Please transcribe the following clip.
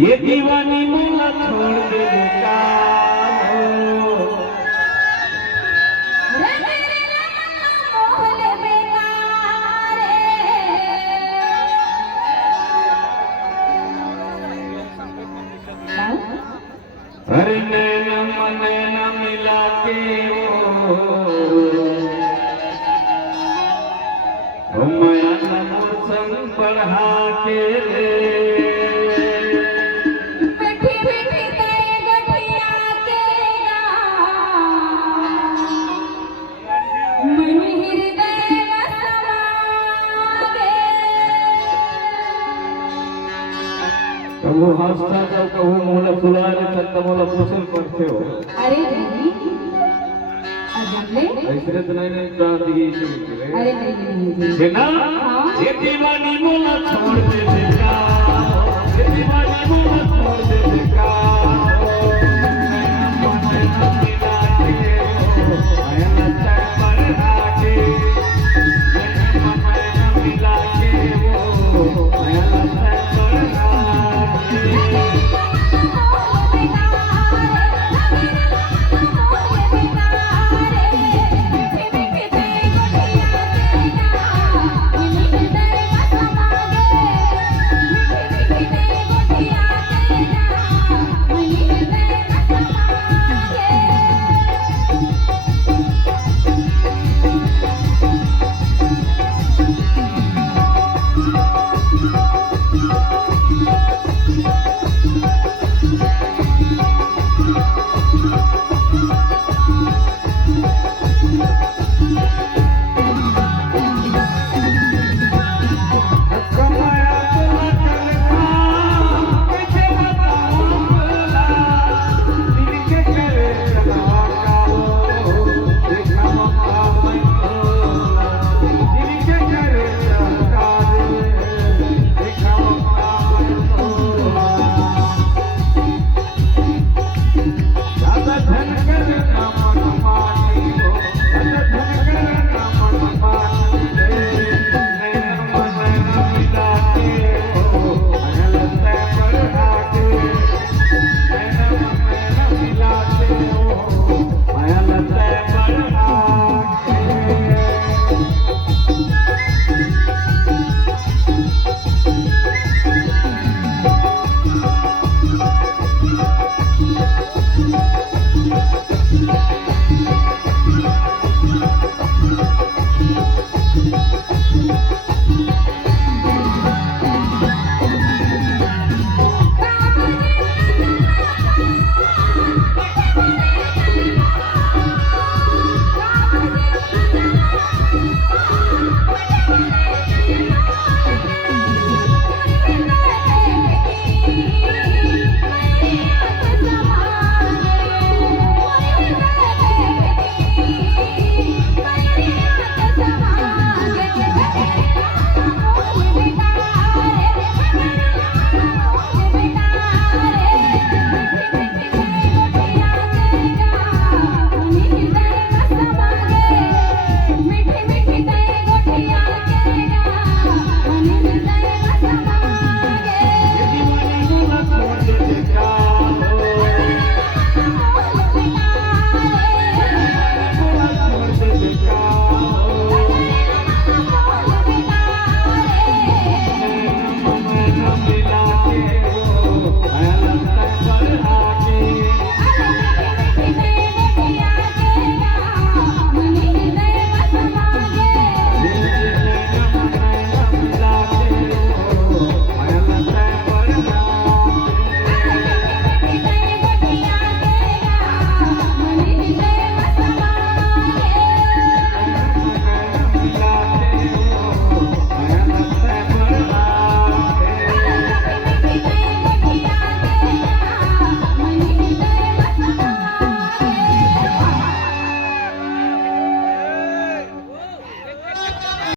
ये दीवानी मोला छोड़ के अरे नैना नैना मिला के ओ माया नमो संग बढ़ा के रे बैठी बैठी तेरे गठिया के मन हृदय वसवागे कहूँ हंसता जाओ कहूँ मोला फुला रे चलता मोला पोषण करते हो अरे नहीं अजबले ऐसे तो नहीं जान दी अरे नहीं सेना ये दीवानी मोला छोड़ दे बेटा ये दीवानी मोला छोड़ दे बेटा